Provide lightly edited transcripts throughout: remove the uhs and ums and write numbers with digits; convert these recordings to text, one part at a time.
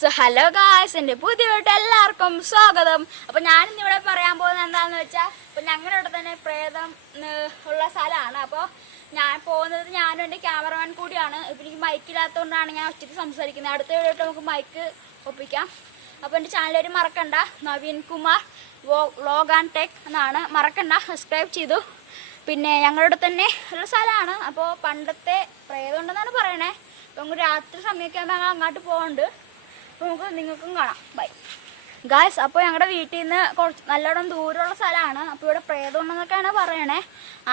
So hello guys, എൻ്റെ പുതിയ വീട്ടിൽ എല്ലാവർക്കും സ്വാഗതം. അപ്പോൾ ഞാനിന്നിവിടെ പറയാൻ പോകുന്നത് എന്താണെന്ന് വെച്ചാൽ, ഇപ്പോൾ ഞങ്ങളുടെ ഇവിടെ തന്നെ പ്രേതം ഉള്ള സ്ഥലമാണ്. അപ്പോൾ ഞാൻ പോകുന്നത് ഞാനും എൻ്റെ ക്യാമറമാൻ കൂടിയാണ്. ഇപ്പോൾ എനിക്ക് മൈക്കില്ലാത്തതുകൊണ്ടാണ് ഞാൻ ഒറ്റയ്ക്ക് സംസാരിക്കുന്നത്. അടുത്ത വീഡിയോയിട്ട് നമുക്ക് മൈക്ക് ഒപ്പിക്കാം. അപ്പോൾ എൻ്റെ ചാനൽ മറക്കണ്ട, Naveen Kumar vlog and tech എന്നാണ്, മറക്കണ്ട, സബ്സ്ക്രൈബ് ചെയ്തു. പിന്നെ ഞങ്ങളുടെ തന്നെ ഉള്ള സ്ഥലമാണ്. അപ്പോൾ പണ്ടത്തെ പ്രേതം ഉണ്ടെന്നാണ് പറയണേ. അപ്പോൾ രാത്രി സമയമൊക്കെ ആകുമ്പോൾ ഞങ്ങൾ അങ്ങോട്ട് പോകുന്നുണ്ട്. അപ്പോൾ നമുക്ക് നിങ്ങൾക്കും കാണാം. Bye guys. അപ്പോൾ ഞങ്ങളുടെ വീട്ടിൽ നിന്ന് കുറച്ച് നല്ലോണം ദൂരമുള്ള സ്ഥലമാണ്. അപ്പോൾ ഇവിടെ പ്രേതം ഉണ്ടെന്നൊക്കെയാണ് പറയണേ.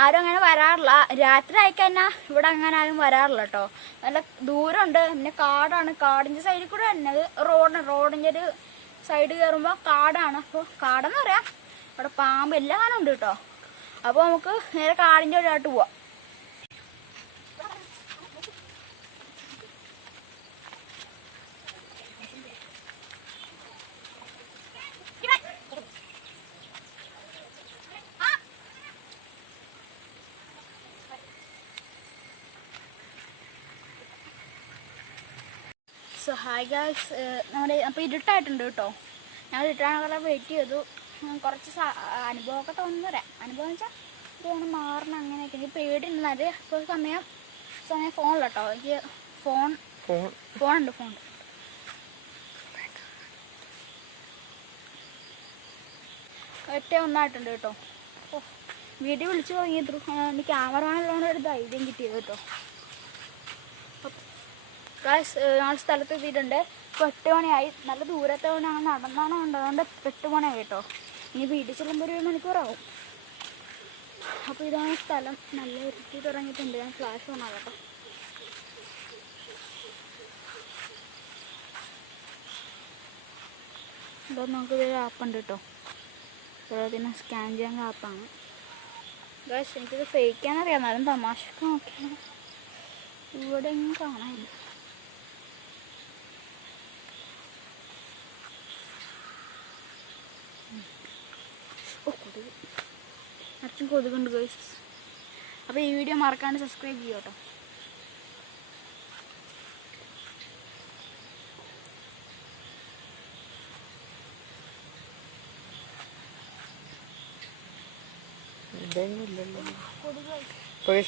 ആരും അങ്ങനെ വരാറില്ല. രാത്രി ആയിക്കഴിഞ്ഞാൽ ഇവിടെ അങ്ങനെ ആരും വരാറില്ല കേട്ടോ. നല്ല ദൂരമുണ്ട്. പിന്നെ കാടാണ്. കാടിൻ്റെ സൈഡിൽ കൂടെ തന്നെ റോഡിൻ്റെ ഒരു സൈഡ് കയറുമ്പോൾ കാടാണ്. അപ്പോൾ കാടെന്ന് പറയാം, അവിടെ പാമ്പ് എല്ലാം കാണും ഉണ്ട് കേട്ടോ. അപ്പോൾ നമുക്ക് നേരെ കാടിൻ്റെ ഒരാട്ട് പോവാം. സോ ഹായ് ഗായ്സ്, നമ്മുടെ അപ്പോൾ ഇരുട്ടായിട്ടുണ്ട് കേട്ടോ. ഞങ്ങൾ ഇരുട്ടാണെങ്കിലും വെയിറ്റ് ചെയ്തു. കുറച്ച് അനുഭവമൊക്കെ തോന്നുന്നു വരാം. അനുഭവം എന്ന് വെച്ചാൽ ഇതാണ് മാറണം അങ്ങനെയൊക്കെ. എനിക്ക് പേടിയുണ്ടെന്നാൽ ഇപ്പോൾ സമയം ഫോണില്ല കേട്ടോ. എനിക്ക് ഫോണുണ്ട്. 8:01 കേട്ടോ. ഓ, വീഡിയോ വിളിച്ചു തുടങ്ങിയത് എനിക്ക് ക്യാമറമാനുള്ളതാണ് ഒരു ധൈര്യം കിട്ടിയത് കേട്ടോ. ഗായ്സ്, ഞങ്ങൾ സ്ഥലത്ത് എത്തിയിട്ടുണ്ട്. ഇപ്പോൾ 8 മണിയായി. നല്ല ദൂരത്തെ ഞങ്ങൾ നടന്നാണ് കണ്ടത്. അതുകൊണ്ട് 8 മണിയായി കേട്ടോ. ഇനി വീട്ടിൽ ചെല്ലുമ്പോൾ 1 മണിക്കൂറാവും. അപ്പോൾ ഇതാണ് സ്ഥലം. നല്ല ഇരുട്ടി തുടങ്ങിയിട്ടുണ്ട്. ഞാൻ ഫ്ലാഷ് ഓൺ ആകട്ടോ. ഇതാ നമുക്കിതൊരു ആപ്പുണ്ട് കേട്ടോ. അതിനെ സ്കാൻ ചെയ്യാൻ ആപ്പാണ്. ഗായ്സ്, എനിക്കിത് ഫേക്കാനറിയാം, എന്നാലും തമാശക്ക് നോക്കിയാണ്. ഇവിടെ ഒന്നും കാണാനില്ല. അച്ഛൻ കൊതുകുണ്ട് ഗൈസ്. അപ്പോൾ ഈ വീഡിയോ മറക്കാണ്ട് സബ്സ്ക്രൈബ് ചെയ്യും കേട്ടോ.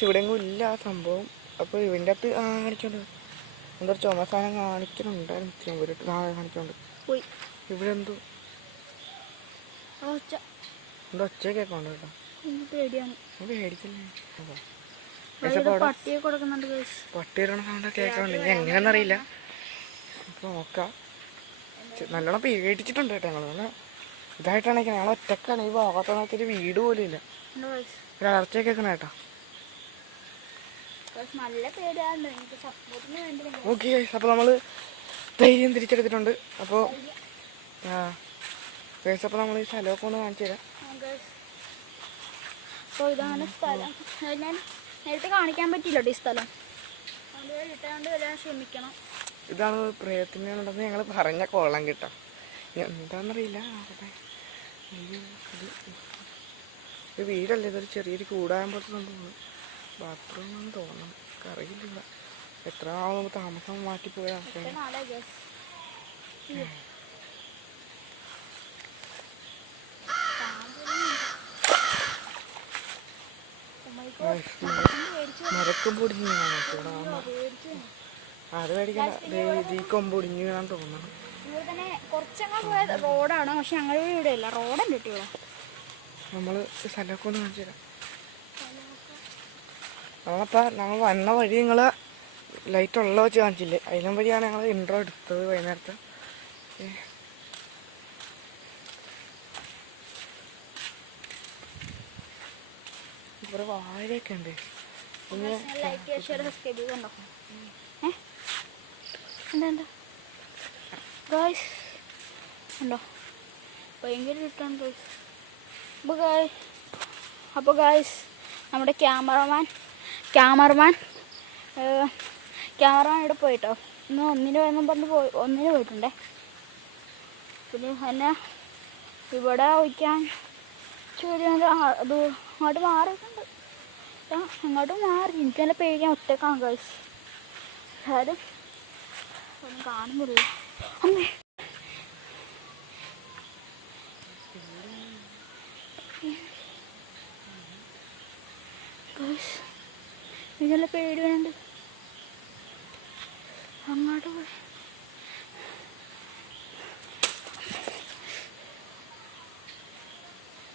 ഇവിടെ ഇല്ല ആ സംഭവം. അപ്പോൾ ഇവൻ്റെ അകത്ത് കാണിച്ചോണ്ട് എന്താ ചുമ സാധനം കാണിക്കുന്നുണ്ടായിരുന്നു. കാണിച്ചോണ്ട് ഇവിടെ എന്തോ ഒച്ച കേൾക്കണ്ട കേട്ടോ. പട്ടിയുടെ സൗണ്ട് കേൾക്കണ്ട. ഇനി എങ്ങനെയാണെന്നറിയില്ല. നമുക്ക് നോക്കാം. നല്ലോണം പേടിച്ചിട്ടുണ്ട് കേട്ടോ ഞങ്ങൾ. നല്ല ഇതായിട്ടാണ് ഞങ്ങൾ ഒറ്റക്കാണ്. ഈ ഭാഗത്തൊരു വീട് പോലും ഇല്ല. ഒരു അലർച്ച കേൾക്കണം കേട്ടോ. ഓക്കെ, അപ്പോൾ നമ്മൾ ധൈര്യം തിരിച്ചെടുത്തിട്ടുണ്ട്. അപ്പോൾ അപ്പോൾ നമ്മൾ ഈ സ്ഥലമൊക്കെ ഒന്ന് കാണിച്ചു തരാം. അപ്പോൾ ഇതാണ് സ്ഥലം. ഞാൻ നേരത്തെ കാണിക്കാൻ പറ്റില്ല ഈ സ്ഥലം. അതുകൊണ്ട് ഇട്ടാണ്ട് വരാൻ ശ്രമിക്കണം. ഇതാണ് പ്രേതത്തിൻ്റെ ഉണ്ടെന്ന് ഞങ്ങൾ പറഞ്ഞ കൊള്ളം കിട്ടാം. എന്താണെന്നറിയില്ല. ഇത് വീടല്ലേ, ഇതൊരു ചെറിയൊരു കൂടാൻ പോലത്തെ സംഭവമാണ്. ബാത്റൂം എന്ന് തോന്നണം, അറിയില്ല. എത്ര നാൾ താമസം മാറ്റിപ്പോയാൽ മരക്കം പൊടിഞ്ഞു അത് മേടിക്കണ്ട. ഈ കൊമ്പ് പൊടിഞ്ഞു വീണാൻ തോന്നണം. ഇവിടെ തന്നെ കുറച്ചങ്ങ് പോയ റോഡാണ്. പക്ഷെ ഞങ്ങളുടെ ഇവിടെ ഇല്ല, റോഡുണ്ട് കിട്ടിയോ. നമ്മൾ സ്ഥലമൊക്കെ ഒന്ന് കാണിച്ചു തരാം. ഞങ്ങൾ വന്ന വഴി നിങ്ങൾ ലൈറ്റ് ഉള്ള വെച്ച് കാണിച്ചില്ലേ, അതിലും വഴിയാണ് ഞങ്ങൾ ഇൻട്രോ എടുത്തത് വൈകുന്നേരത്തെ. ഇവിടെ വാഴയൊക്കെ ഉണ്ട്. ഉണ്ടോ ഭയങ്കര കിട്ടാണ്. അപ്പോൾ ഗായ്സ്, നമ്മുടെ ക്യാമറമാൻ ഇവിടെ പോയിട്ടോ. ഇന്ന് ഒന്നിന് പോയിട്ടുണ്ടേ. പിന്നെ എന്നെ ഇവിടെ വയ്ക്കാൻ അത് അങ്ങോട്ട് മാറിയിട്ടുണ്ട്. അങ്ങോട്ട് മാറി. എനിക്ക് നല്ല പേടിയാണ്. ഒറ്റക്കാണ് ഗൈസ്. ആരും ഒന്നും കാണുന്നില്ല. അമ്മേ ഇതല്ല പേടി വേണ്ട. അങ്ങോട്ട് പോയി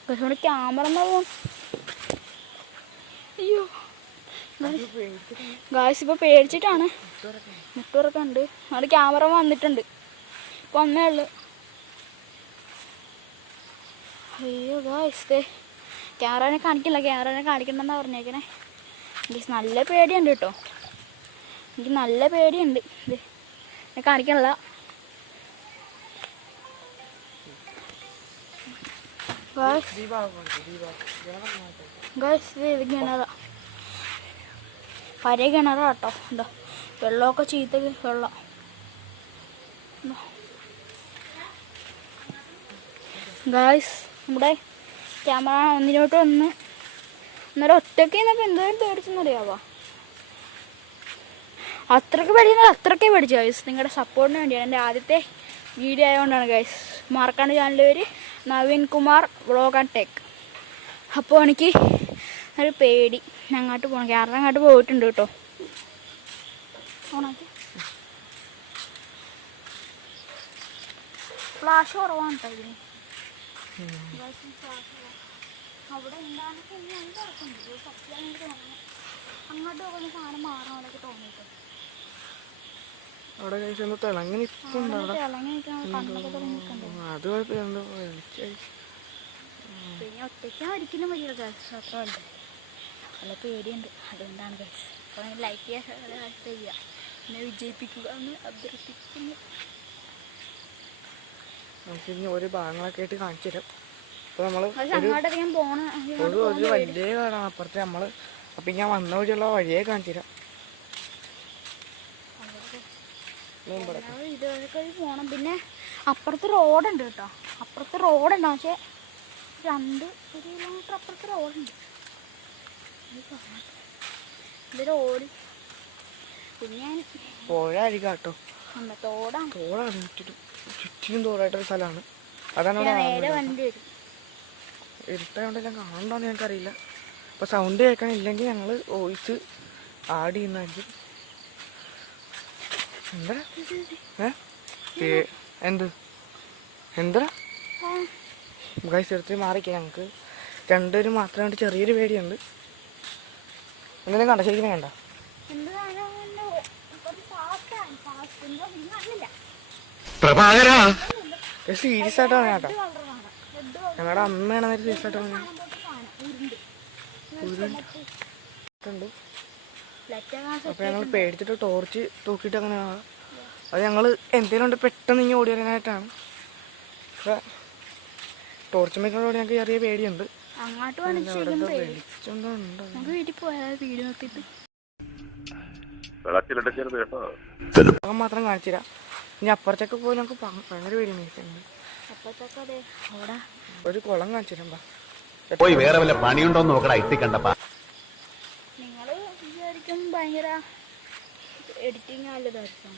പക്ഷെ ക്യാമറ പോവും. അയ്യോ ഗായ്സ് ഇപ്പൊ പേടിച്ചിട്ടാണ്. മുട്ടൂറൊക്കെ ഉണ്ട്. അവിടെ ക്യാമറ വന്നിട്ടുണ്ട്. ഇപ്പൊ ഒന്നേ ഉള്ളു. അയ്യോ ഗായ്സ് ക്യാമറനെ കാണിക്കില്ല. ക്യാമറനെ കാണിക്കണ്ടെന്നാ പറഞ്ഞേക്കണേ. എനിക്ക് നല്ല പേടിയുണ്ട് കേട്ടോ. എനിക്ക് നല്ല പേടിയുണ്ട്. ഇത് ഞാൻ കാണിക്കണില്ല. ഗായ്സ് ഇത് കിണറാ. പഴയ കിണറാ കേട്ടോ. എന്താ വെള്ളമൊക്കെ ചീത്ത വെള്ളം. ഗായ്സ് നമ്മുടെ ക്യാമറ ഒന്നിനോട്ട് വന്ന് അന്നേരം ഒറ്റയ്ക്ക് നിന്നപ്പോൾ എന്തോരം പേടിച്ചെന്നറിയാവോ. അത്രയ്ക്ക് പേടിക്കുന്നത് അത്രയ്ക്കേ പേടിച്ചു ഗൈസ്. നിങ്ങളുടെ സപ്പോർട്ടിന് വേണ്ടിയാണ്. എൻ്റെ ആദ്യത്തെ വീഡിയോ ആയതുകൊണ്ടാണ് ഗൈസ്. മാർക്കാണ്ട് ചാനലിൻ്റെ പേര് Naveen Kumar vlog and tech. അപ്പോൾ എനിക്ക് ഒരു പേടി. അങ്ങോട്ട് പോകണം. കാരണം അങ്ങോട്ട് പോയിട്ടുണ്ട് കേട്ടോ. ഓണാക്കി ഫ്ലാഷ് കുറവാണ് കേട്ടോ ഇതിന്. അവിടെ എന്താണെന്നൊക്കെ അങ്ങോട്ട് പോകുന്ന സാധനം മാറണോലൊക്കെ തോന്നിയിട്ട് അവിടെ കഴിച്ചൊന്ന് തിളങ്ങി നിൽക്കുന്നുണ്ട്. അത് കുഴപ്പമില്ല. പിന്നെ ഒറ്റയ്ക്ക് ഒരിക്കലും വരില്ല ഗൈസ്. അത്രയല്ല നല്ല പേടിയുണ്ട്. അതുകൊണ്ടാണ് ഗൈസ്. അപ്പോൾ ലൈക്ക് ചെയ്യുക, എന്നെ വിജയിപ്പിക്കുക എന്ന് അഭ്യർത്ഥിക്കുന്നു. നമുക്ക് ഓരോ ഭാഗങ്ങളൊക്കെ ആയിട്ട് കാണിച്ചു തരാം. അപ്പോൾ നമ്മൾ അങ്ങോട്ടധികം പോണ ഒരു വലിയ കാടാണ് അപ്പുറത്ത് നമ്മൾ. അപ്പം ഞാൻ വന്ന വഴിയുള്ള വഴിയെ കാണിച്ചു തരാം. ഇതൊക്കെ പോണം. പിന്നെ അപ്പുറത്ത് റോഡുണ്ട് കേട്ടോ. അപ്പുറത്ത് റോഡുണ്ട്. പക്ഷേ ഒരു കിലോമീറ്റർ അപ്പുറത്ത് റോഡുണ്ട്. ഇത് റോഡ് പിന്നെ പുഴയായിരിക്കും കേട്ടോ. തോടാണ്. തോടാണ് ചുറ്റിനും തോടായിട്ടൊരു സ്ഥലമാണ്. അതാണ് നേരെ വണ്ടി വരും. ഇരുട്ടായോണ്ടെല്ലാം കാണണ്ടോന്ന് ഞങ്ങൾക്കറിയില്ല. അപ്പോൾ സൗണ്ട് കേൾക്കണില്ലെങ്കിൽ ഞങ്ങൾ വോയിസ് ആഡ് ചെയ്യുന്നതായിരിക്കും. എന്താ എന്താ ഗൈസ് എടുത്ത് മാറിക്കാം. ഞങ്ങൾക്ക് രണ്ടുപേരും മാത്രമായിട്ട് ചെറിയൊരു പേടിയുണ്ട്. എന്തെങ്കിലും കണ്ട ശരിക്കും കണ്ട സീരിയസ് ആയിട്ടാണ് കേട്ടോ. ഞങ്ങളുടെ അമ്മയാണ് നേരെ സീരിയസ് ആയിട്ട് പറഞ്ഞത്. അപ്പൊ ഞങ്ങൾ പേടിച്ചിട്ട് ടോർച്ച് തൂക്കിയിട്ട് അങ്ങനെ അത് ഞങ്ങൾ എന്തെങ്കിലും കൊണ്ട് പെട്ടെന്ന് ഇങ്ങനെ ഓടി വരാനായിട്ടാണ്. പക്ഷെ ടോർച്ച് മേക്കോട് ഞങ്ങൾക്ക് ചെറിയ പേടിയുണ്ട്. മാത്രം കാണിച്ചുതരാം. ഇനി അപ്പുറത്തൊക്കെ പോയി ഞങ്ങൾക്ക് ഭയങ്കര പേടിയാണ്. ഒരു കുളം കാണിച്ചിട്ടുണ്ടാ പോയി വേറെ വല്ല പണിയുണ്ടോന്ന് നോക്കടാ. ഇട്ടിക്കണ്ടപ്പാ നിങ്ങള് വിചാരിക്കും ഭയങ്കര എഡിറ്റിംഗ് നല്ലതായിരിക്കും.